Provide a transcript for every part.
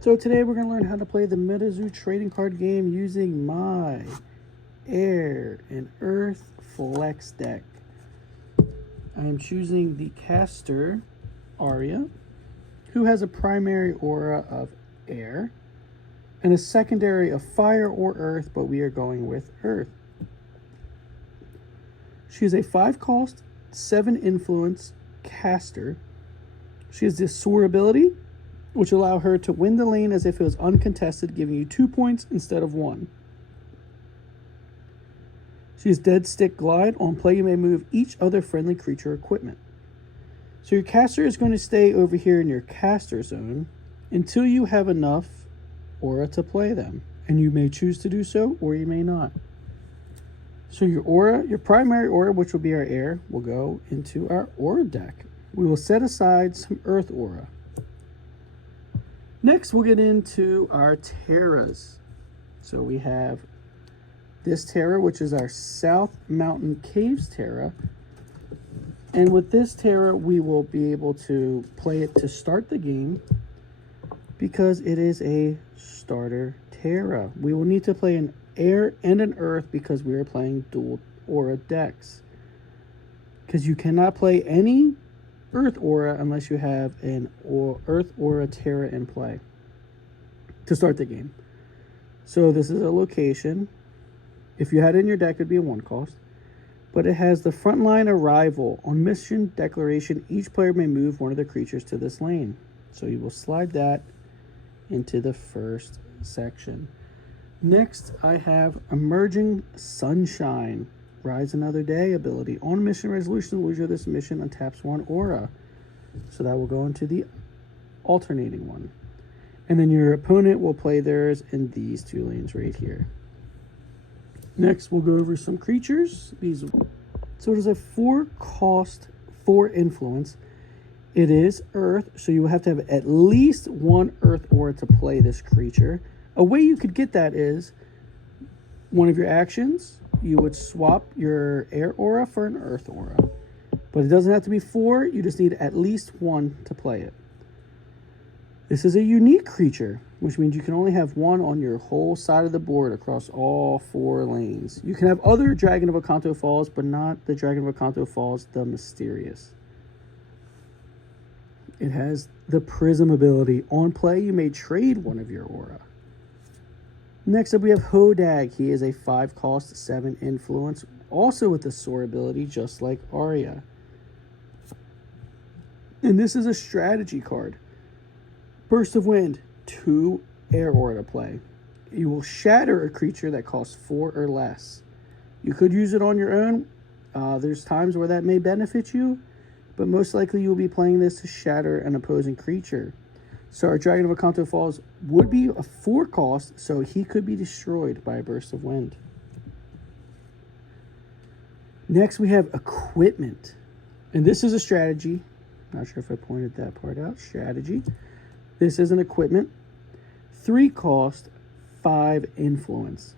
So today we're going to learn how to play the Metazoo trading card game using my Air and Earth Flex deck. I am choosing the caster, Arya, who has a primary aura of air and a secondary of fire or earth, but we are going with earth. She is a 5-cost, 7-influence caster. She has the Soar ability, which allow her to win the lane as if it was uncontested, giving you 2 points instead of 1. She has Dead Stick Glide. On play, you may move each other friendly creature equipment. So your caster is going to stay over here in your caster zone until you have enough aura to play them. And you may choose to do so, or you may not. So your aura, your primary aura, which will be our air, will go into our aura deck. We will set aside some earth aura. Next, we'll get into our Terras. So we have this Terra, which is our South Mountain Caves Terra. And with this Terra, we will be able to play it to start the game because it is a starter Terra. We will need to play an air and an earth because we are playing dual aura decks. Because you cannot play any earth aura unless you have an earth aura Terra in play to start the game. So this is a location. If you had it in your deck, it would be a 1-cost. But it has the frontline arrival. On mission declaration, each player may move one of the creatures to this lane. So you will slide that into the first section. Next, I have Emerging Sunshine. Rise Another Day ability. On mission resolution, loser this mission untaps 1 aura. So that will go into the alternating one. And then your opponent will play theirs in these 2 lanes right here. Next, we'll go over some creatures. So it is a 4-cost, 4-influence. It is Earth, so you will have to have at least 1 Earth aura to play this creature. A way you could get that is one of your actions, you would swap your air aura for an earth aura. But it doesn't have to be 4, you just need at least 1 to play it. This is a unique creature, which means you can only have 1 on your whole side of the board across all 4 lanes. You can have other Dragon of Akanto Falls, but not the Dragon of Akanto Falls, the Mysterious. It has the Prism ability. On play, you may trade one of your aura. Next up, we have Hodag. He is a 5-cost, 7-influence, also with the Soar ability, just like Arya. And this is a strategy card. Burst of Wind, 2 air aura to play. You will shatter a creature that costs 4 or less. You could use it on your own. There's times where that may benefit you, but most likely you will be playing this to shatter an opposing creature. So our Dragon of Akanto Falls would be a 4-cost, so he could be destroyed by a Burst of Wind. Next, we have Equipment. And this is a strategy. Not sure if I pointed that part out. Strategy. This is an equipment. 3-cost, 5-influence.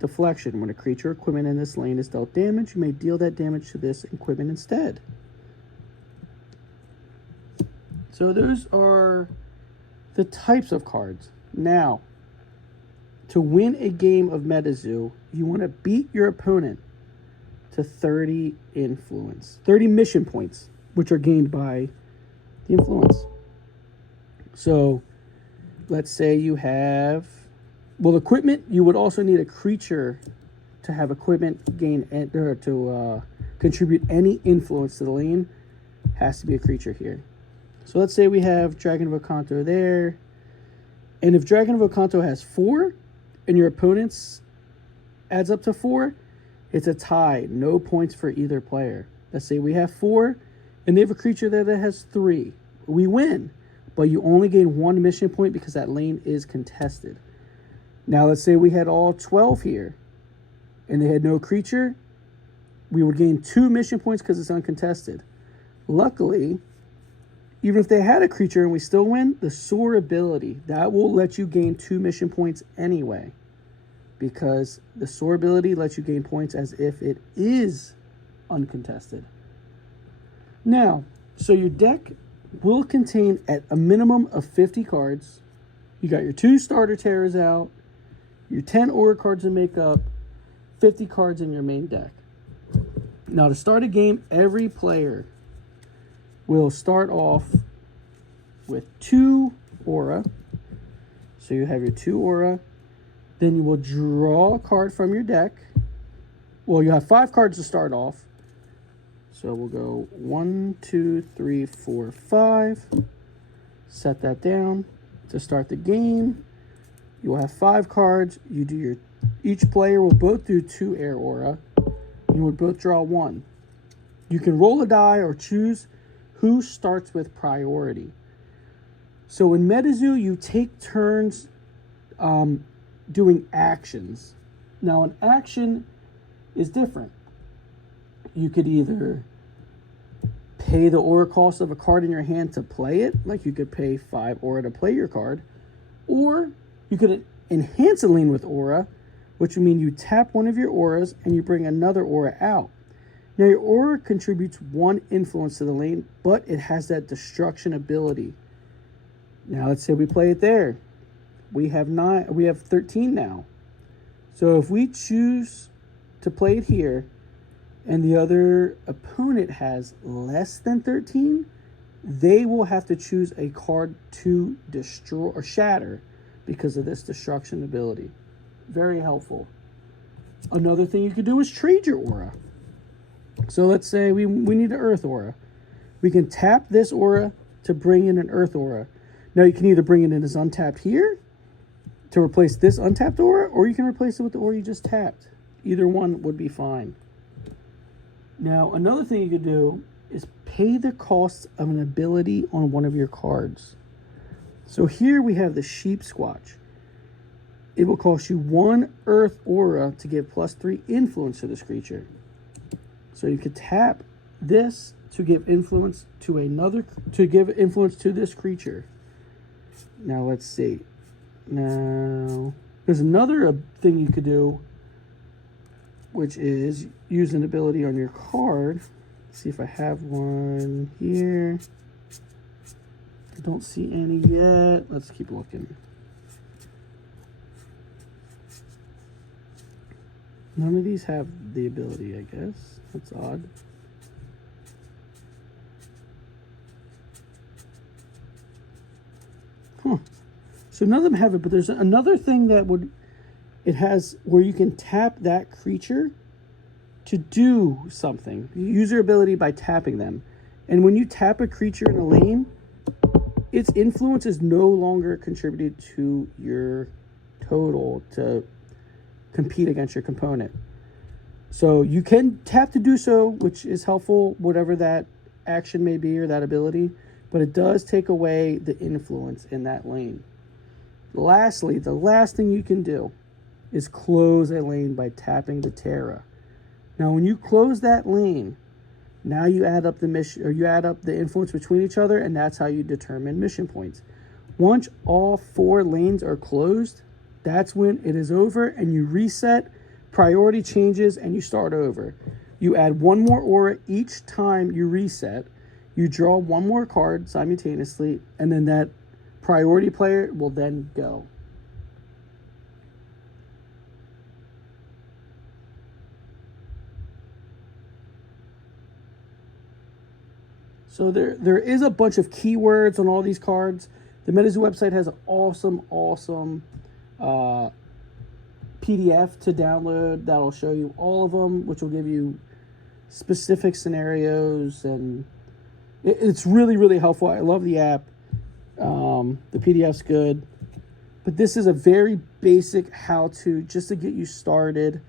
Deflection. When a creature or equipment in this lane is dealt damage, you may deal that damage to this equipment instead. So those are the types of cards. Now, to win a game of Metazoo, you want to beat your opponent to 30 influence. 30 mission points, which are gained by the influence. So, let's say you have, well, equipment, you would also need a creature to have equipment gain, or to contribute any influence to the lane. Has to be a creature here. So let's say we have Dragon of Akanto there. And if Dragon of Akanto has 4 and your opponent's adds up to 4, it's a tie. No points for either player. Let's say we have 4 and they have a creature there that has 3. We win, but you only gain 1 mission point because that lane is contested. Now let's say we had all 12 here and they had no creature. We would gain 2 mission points because it's uncontested. Luckily, even if they had a creature and we still win, the Soar ability, that will let you gain 2 mission points anyway. Because the Soar ability lets you gain points as if it is uncontested. Now, so your deck will contain at a minimum of 50 cards. You got your 2 starter terrors out, your 10 aura cards to make up, 50 cards in your main deck. Now to start a game, every player will start off with 2 aura. So you have your 2 aura. Then you will draw a card from your deck. Well, you have 5 cards to start off. So we'll go 1, 2, 3, 4, 5. Set that down. To start the game, you will have 5 cards. You do your. Each player will both do 2 air aura. You would both draw 1. You can roll a die or choose who starts with priority. So in Metazoo, you take turns doing actions. Now, an action is different. You could either pay the aura cost of a card in your hand to play it, like you could pay 5 aura to play your card, or you could enhance a lane with aura, which would mean you tap one of your auras and you bring another aura out. Now your aura contributes 1 influence to the lane, but it has that destruction ability. Now let's say we play it there. We have 13 now. So if we choose to play it here, and the other opponent has less than 13, they will have to choose a card to destroy or shatter because of this destruction ability. Very helpful. Another thing you could do is trade your aura. So let's say we need an earth aura. We can tap this aura to bring in an earth aura. Now you can either bring it in as untapped here to replace this untapped aura, or you can replace it with the aura you just tapped. Either one would be fine. Now, another thing you could do is pay the cost of an ability on one of your cards. So here we have the Sheep Squatch. It will cost you 1 Earth Aura to give +3 influence to this creature. So you could tap this to give influence to this creature. Now let's see. Now there's another thing you could do, which is use an ability on your card. Let's see if I have one here. I don't see any yet. Let's keep looking. None of these have the ability, I guess. That's odd. Huh. So none of them have it, but there's another thing that it has where you can tap that creature to do something. You use your ability by tapping them. And when you tap a creature in a lane, its influence is no longer contributed to your total to compete against your component. So you can tap to do so, which is helpful, whatever that action may be or that ability, but it does take away the influence in that lane. Lastly, the last thing you can do is close a lane by tapping the Terra. Now, when you close that lane, now you add up the mission, or you add up the influence between each other, and that's how you determine mission points. Once all 4 lanes are closed, that's when it is over, and you reset, priority changes, and you start over. You add 1 more aura each time you reset. You draw 1 more card simultaneously, and then that priority player will then go. So there is a bunch of keywords on all these cards. The Metazoo website has an awesome PDF to download that'll show you all of them, which will give you specific scenarios, and it's really, really helpful. I love the app. The PDF's good, but this is a very basic how-to just to get you started.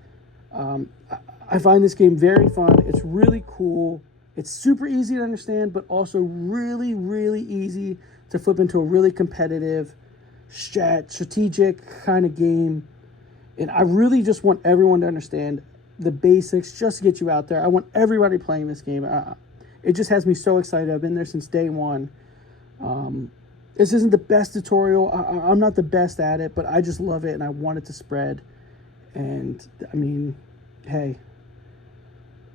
I find this game very fun. It's really cool. It's super easy to understand, but also really, really easy to flip into a really competitive, strategic kind of game. And I really just want everyone to understand the basics just to get you out there. I want everybody playing this game. It just has me so excited. I've been there since day one. This isn't the best tutorial. I'm not the best at it, but I just love it and I want it to spread. And I mean, hey,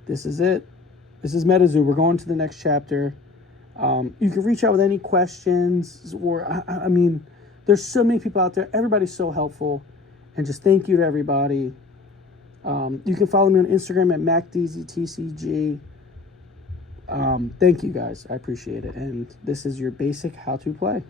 this is it. This is Metazoo. We're going to the next chapter. You can reach out with any questions, or I mean, there's so many people out there. Everybody's so helpful. And just thank you to everybody. You can follow me on Instagram at Metazoo TCG. Thank you guys. I appreciate it. And this is your basic how to play.